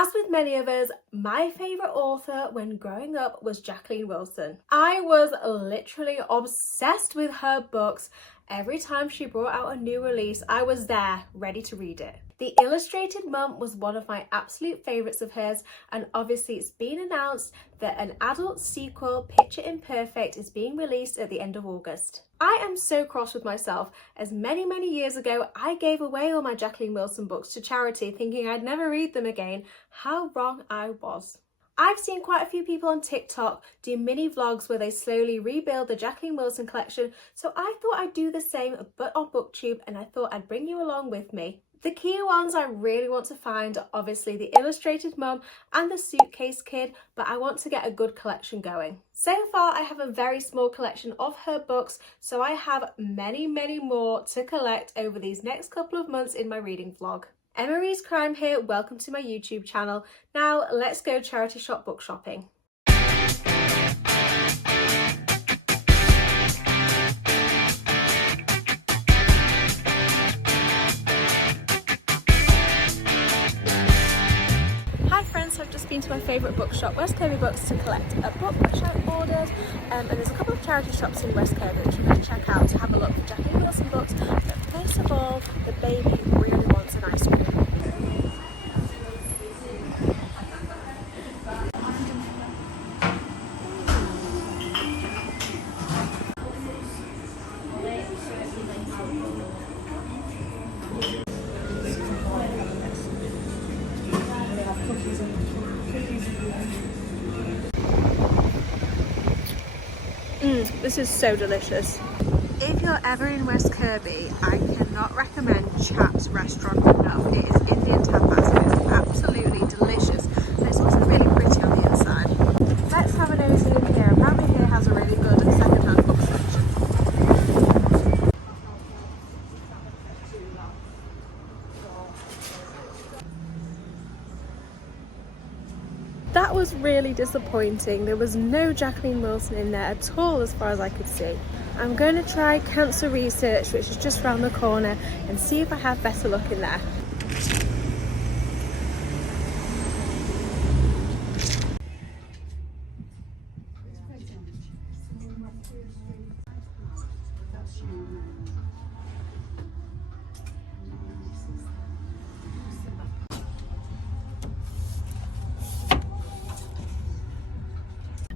As with many of us, my favourite author when growing up was Jacqueline Wilson. I was literally obsessed with her books. Every time she brought out a new release, I was there, ready to read it. The Illustrated Mum was one of my absolute favourites of hers, and obviously it's been announced that an adult sequel, Picture Imperfect, is being released at the end of August. I am so cross with myself, as many years ago I gave away all my Jacqueline Wilson books to charity thinking I'd never read them again. How wrong I was. I've seen quite a few people on TikTok do mini vlogs where they slowly rebuild the Jacqueline Wilson collection, so I thought I'd do the same but on BookTube, and I thought I'd bring you along with me. The key ones I really want to find are obviously the Illustrated Mum and the Suitcase Kid, but I want to get a good collection going. So far I have a very small collection of her books, so I have many more to collect over these next couple of months in my reading vlog. Emery's Crime here, welcome to my YouTube channel. Now let's go charity shop book shopping. So I've just been to my favourite bookshop, West Kirby Books, to collect a book which I ordered, and there's a couple of charity shops in West Kirby which I'm going to check out to have a look for Jacqueline Wilson books, but first of all, the baby really wants an ice cream. This is so delicious. If you're ever in West Kirby, I cannot recommend Chap's restaurant enough. It is Indian tapas and it's absolutely delicious, and it's also really pretty on the inside. Let's have a nose in here. Apparently here has a really good second-hand book section. That was really disappointing. There was no Jacqueline Wilson in there at all as far as I could see. I'm going to try Cancer Research, which is just around the corner, and see if I have better luck in there.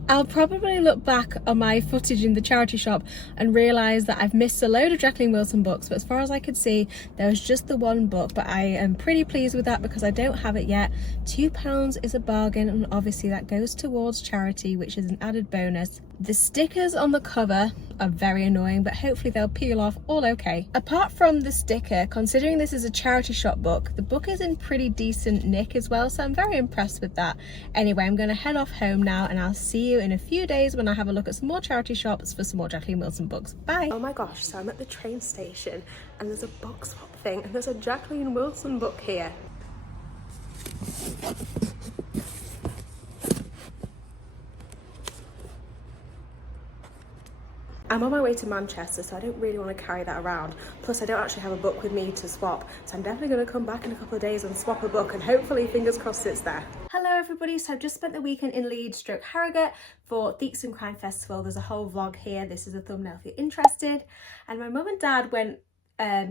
I'll probably look back on my footage in the charity shop and realise that I've missed a load of Jacqueline Wilson books, but as far as I could see there was just the one book, but I am pretty pleased with that because I don't have it yet. £2 is a bargain, and obviously that goes towards charity, which is an added bonus. The stickers on the cover are very annoying, but hopefully they'll peel off all okay. Apart from the sticker, considering this is a charity shop book, the book is in pretty decent nick as well, so I'm very impressed with that. Anyway, I'm going to head off home now, and I'll see you in a few days when I have a look at some more charity shops for some more Jacqueline Wilson books. Bye! Oh my gosh, so I'm at the train station and there's a book swap thing, and there's a Jacqueline Wilson book here. I'm on my way to Manchester, so I don't really want to carry that around. Plus, I don't actually have a book with me to swap, so I'm definitely going to come back in a couple of days and swap a book, and hopefully, fingers crossed, it's there. Hello everybody, so I've just spent the weekend in Leeds / Harrogate for Theeks and Crime Festival. There's a whole vlog here. This is a thumbnail if you're interested. And my mum and dad went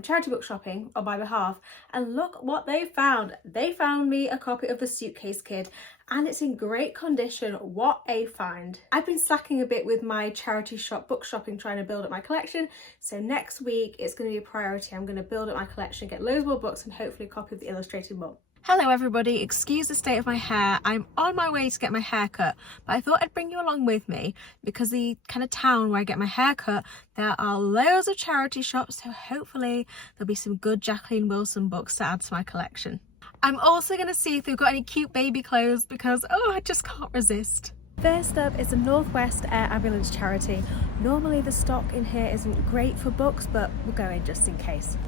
charity book shopping on my behalf, and look what they found. They found me a copy of The Suitcase Kid, and it's in great condition. What a find. I've been slacking a bit with my charity shop book shopping, trying to build up my collection, so next week it's going to be a priority. I'm going to build up my collection, get loads more books, and hopefully a copy of The Illustrated Mum. Hello everybody, excuse the state of my hair. I'm on my way to get my hair cut, but I thought I'd bring you along with me because the kind of town where I get my hair cut, there are loads of charity shops, so hopefully there'll be some good Jacqueline Wilson books to add to my collection. I'm also going to see if they've got any cute baby clothes because, oh, I just can't resist. First up is the Northwest Air Ambulance charity. Normally the stock in here isn't great for books, but we'll go in just in case.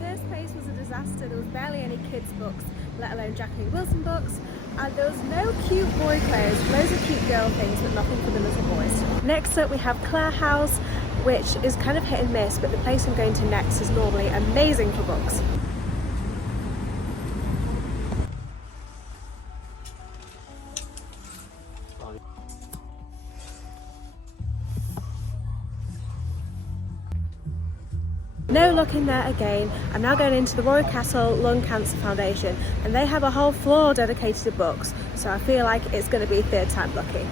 First place was a disaster. There was barely any kids books, let alone Jacqueline Wilson books, and there was no cute boy clothes, loads of cute girl things, but nothing for the little boys. Next up we have Clare House, which is kind of hit and miss, but the place I'm going to next is normally amazing for books. No luck in there again. I'm now going into the Royal Castle Lung Cancer Foundation, and they have a whole floor dedicated to books, so I feel like it's going to be third time lucky.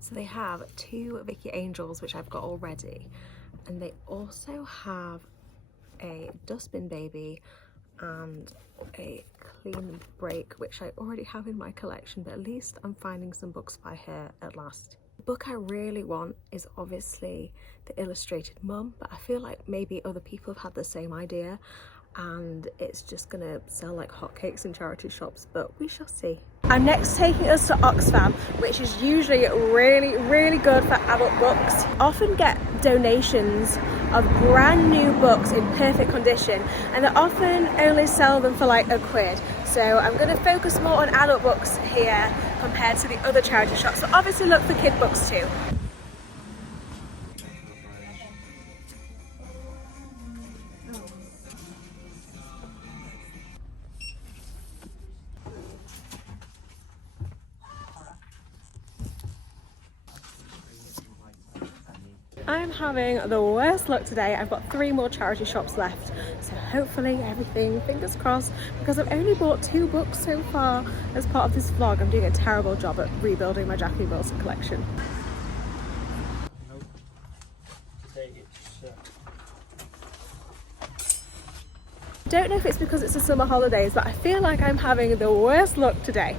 So they have 2 Vicky Angels, which I've got already, and they also have a Dustbin Baby and a Clean Break, which I already have in my collection, but at least I'm finding some books by her at last. The book I really want is obviously The Illustrated Mum, but I feel like maybe other people have had the same idea and it's just gonna sell like hotcakes in charity shops, but we shall see. I'm next taking us to Oxfam, which is usually really good for adult books. Often get donations of brand new books in perfect condition, and they often only sell them for like £1. So I'm going to focus more on adult books here compared to the other charity shops, but obviously look for kid books too. I'm having the worst luck today. I've got 3 more charity shops left, so hopefully everything, fingers crossed, because I've only bought 2 books so far as part of this vlog. I'm doing a terrible job at rebuilding my Jacqueline Wilson collection. I don't know if it's because it's the summer holidays, but I feel like I'm having the worst luck today.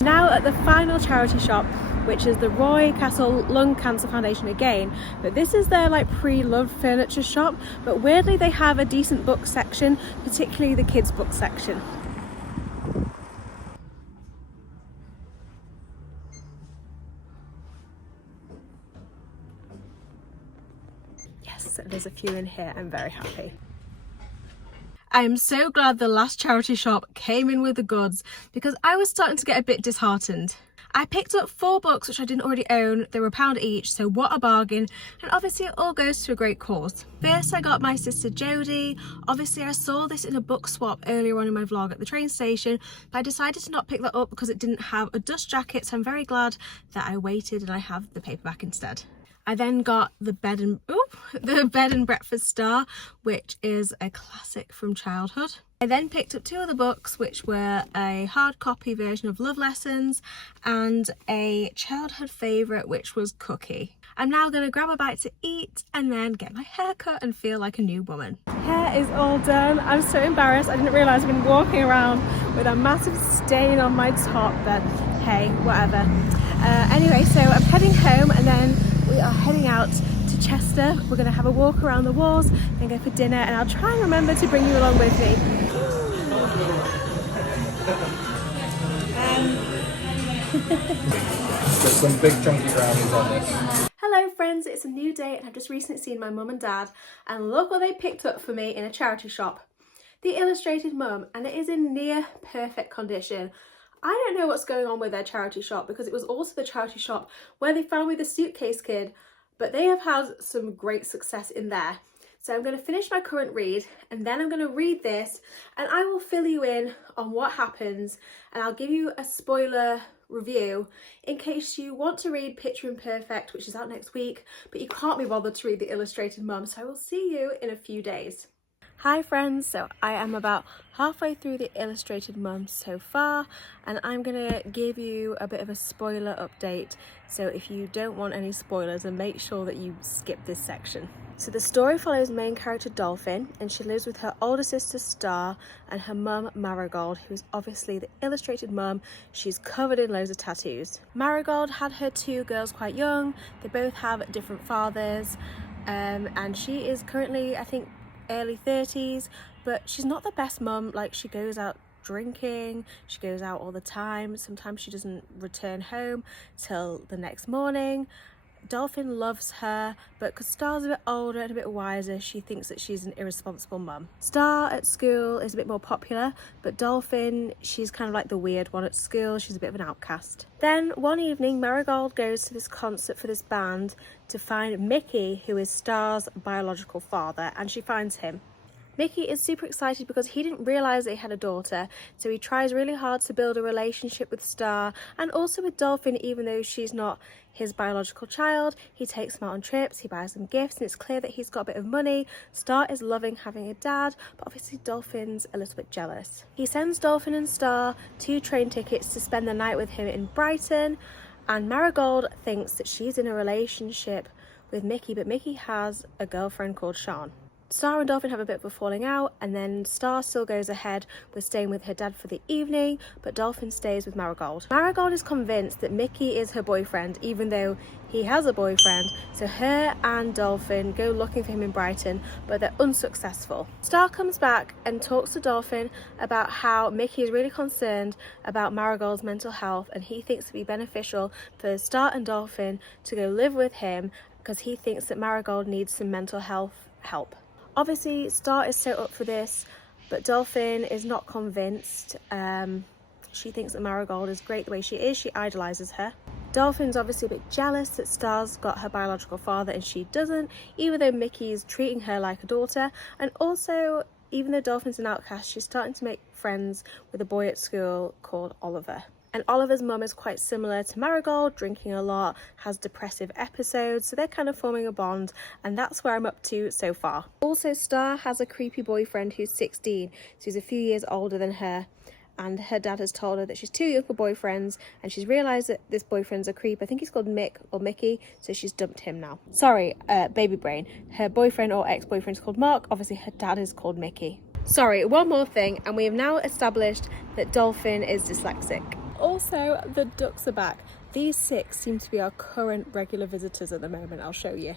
Now at the final charity shop, which is the Roy Castle Lung Cancer Foundation again, but this is their like pre-loved furniture shop, but weirdly they have a decent book section, particularly the kids book section. Yes, there's a few in here. I'm very happy. I'm so glad the last charity shop came in with the goods, because I was starting to get a bit disheartened. I picked up 4 books which I didn't already own. They were £1 each, so what a bargain, and obviously it all goes to a great cause. First I got my sister Jodie. Obviously I saw this in a book swap earlier on in my vlog at the train station, but I decided to not pick that up because it didn't have a dust jacket, so I'm very glad that I waited and I have the paperback instead. I then got the Bed and Breakfast Star, which is a classic from childhood. I then picked up 2 other books, which were a hard copy version of Love Lessons and a childhood favourite, which was Cookie. I'm now going to grab a bite to eat and then get my hair cut and feel like a new woman. Hair is all done. I'm so embarrassed. I didn't realise I've been walking around with a massive stain on my top, but hey, whatever. Anyway, so I'm heading home and then we are heading out to Chester. We're going to have a walk around the walls, then go for dinner, and I'll try and remember to bring you along with me. There's some big chunky brownies on this. Hello friends, it's a new day and I've just recently seen my mum and dad, and look what they picked up for me in a charity shop. The Illustrated Mum, and it is in near perfect condition. I don't know what's going on with their charity shop, because it was also the charity shop where they found me the Suitcase Kid, but they have had some great success in there. So I'm going to finish my current read and then I'm going to read this and I will fill you in on what happens, and I'll give you a spoiler review in case you want to read Picture Imperfect, which is out next week, but you can't be bothered to read The Illustrated Mum. So I will see you in a few days. Hi friends, so I am about halfway through The Illustrated Mum so far, and I'm gonna give you a bit of a spoiler update, so if you don't want any spoilers, then make sure that you skip this section. So the story follows main character Dolphin, and she lives with her older sister Star and her mum Marigold, who is obviously the Illustrated Mum. She's covered in loads of tattoos. Marigold had her 2 girls quite young. They both have different fathers, and she is currently, I think, early 30s, but she's not the best mum. Like, she goes out drinking, she goes out all the time, sometimes she doesn't return home till the next morning. Dolphin loves her, but because Star's a bit older and a bit wiser, she thinks that she's an irresponsible mum. Star at school is a bit more popular, but Dolphin, she's kind of like the weird one at school. She's a bit of an outcast. Then one evening, Marigold goes to this concert for this band to find Mickey, who is Star's biological father, and she finds him. Mickey is super excited because he didn't realise that he had a daughter, so he tries really hard to build a relationship with Star and also with Dolphin, even though she's not his biological child. He takes them out on trips, he buys them gifts, and it's clear that he's got a bit of money. Star is loving having a dad, but obviously Dolphin's a little bit jealous. He sends Dolphin and Star 2 train tickets to spend the night with him in Brighton, and Marigold thinks that she's in a relationship with Mickey, but Mickey has a girlfriend called Sean. Star and Dolphin have a bit of a falling out, and then Star still goes ahead with staying with her dad for the evening, but Dolphin stays with Marigold. Marigold is convinced that Mickey is her boyfriend, even though he has a boyfriend, so her and Dolphin go looking for him in Brighton, but they're unsuccessful. Star comes back and talks to Dolphin about how Mickey is really concerned about Marigold's mental health, and he thinks it would be beneficial for Star and Dolphin to go live with him because he thinks that Marigold needs some mental health help. Obviously, Star is so up for this, but Dolphin is not convinced. She thinks that Marigold is great the way she is. She idolises her. Dolphin's obviously a bit jealous that Star's got her biological father and she doesn't, even though Mickey's treating her like a daughter. And also, even though Dolphin's an outcast, she's starting to make friends with a boy at school called Oliver. And Oliver's mum is quite similar to Marigold, drinking a lot, has depressive episodes, so they're kind of forming a bond, and that's where I'm up to so far. Also, Star has a creepy boyfriend who's 16, so he's a few years older than her, and her dad has told her that she's too young for boyfriends, and she's realised that this boyfriend's a creep. I think he's called Mick or Mickey, so she's dumped him now. Sorry, baby brain. Her boyfriend or ex-boyfriend is called Mark. Obviously, her dad is called Mickey. Sorry, one more thing, and we have now established that Dolphin is dyslexic. Also, the ducks are back. These 6 seem to be our current regular visitors at the moment. I'll show you.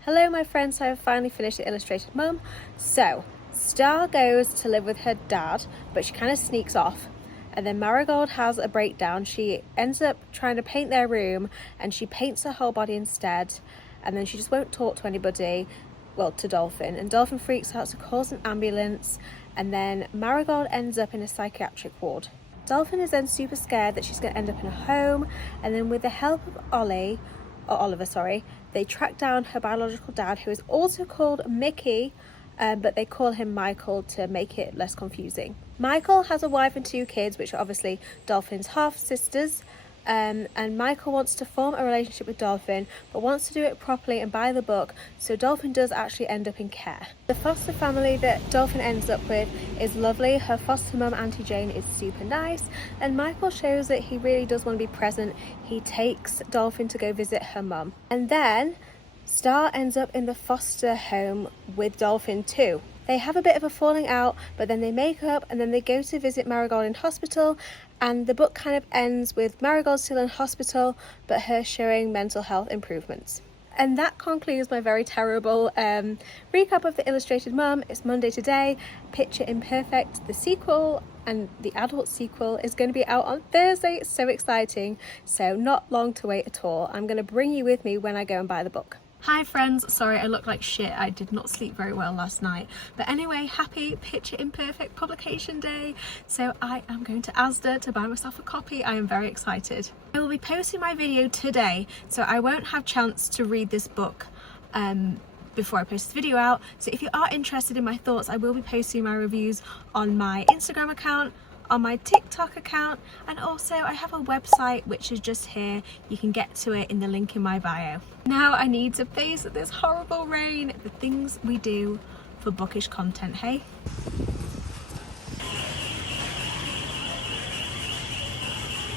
Hello my friends, so I've finally finished the Illustrated Mum. So, Star goes to live with her dad, but she kind of sneaks off. And then Marigold has a breakdown. She ends up trying to paint their room, and she paints her whole body instead. And then she just won't talk to anybody. Well, to Dolphin, and Dolphin freaks out, so calls an ambulance, and then Marigold ends up in a psychiatric ward. Dolphin is then super scared that she's going to end up in a home, and then with the help of Oliver, they track down her biological dad, who is also called Mickey, but they call him Michael to make it less confusing. Michael has a wife and 2 kids, which are obviously Dolphin's half-sisters. And Michael wants to form a relationship with Dolphin, but wants to do it properly and by the book, so Dolphin does actually end up in care. The foster family that Dolphin ends up with is lovely. Her foster mum, Auntie Jane, is super nice, and Michael shows that he really does want to be present. He takes Dolphin to go visit her mum. And then Star ends up in the foster home with Dolphin too. They have a bit of a falling out, but then they make up, and then they go to visit Marigold in hospital, and the book kind of ends with Marigold still in hospital, but her showing mental health improvements. And that concludes my very terrible recap of the Illustrated Mum. It's Monday today. Picture Imperfect, the sequel and the adult sequel, is going to be out on Thursday. It's so exciting. So not long to wait at all. I'm going to bring you with me when I go and buy the book. Hi friends, sorry I look like shit, I did not sleep very well last night. But anyway, happy Picture Imperfect publication day. So I am going to Asda to buy myself a copy. I am very excited. I will be posting my video today, so I won't have chance to read this book before I post this video out. So if you are interested in my thoughts, I will be posting my reviews on my Instagram account, on my TikTok account, and also I have a website which is just here. You can get to it in the link in my bio. Now I need to face this horrible rain. The things we do for bookish content, hey?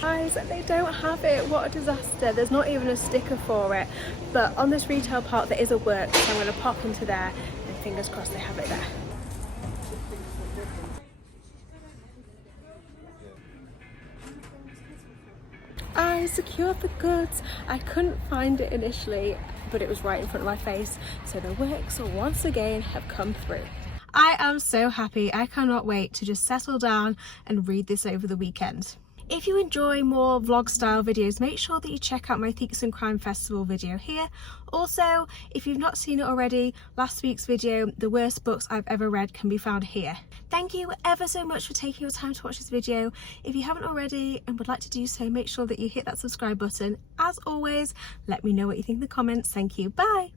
Guys, they don't have it. What a disaster. There's not even a sticker for it. But on this retail park there is a work, so I'm going to pop into there and fingers crossed they have it there. I secured the goods. I couldn't find it initially, but it was right in front of my face, so the works once again have come through. I am so happy. I cannot wait to just settle down and read this over the weekend. If you enjoy more vlog style videos, make sure that you check out my Theeks and Crime Festival video here. Also, if you've not seen it already, last week's video, The Worst Books I've Ever Read, can be found here. Thank you ever so much for taking your time to watch this video. If you haven't already and would like to do so, make sure that you hit that subscribe button. As always, let me know what you think in the comments. Thank you. Bye.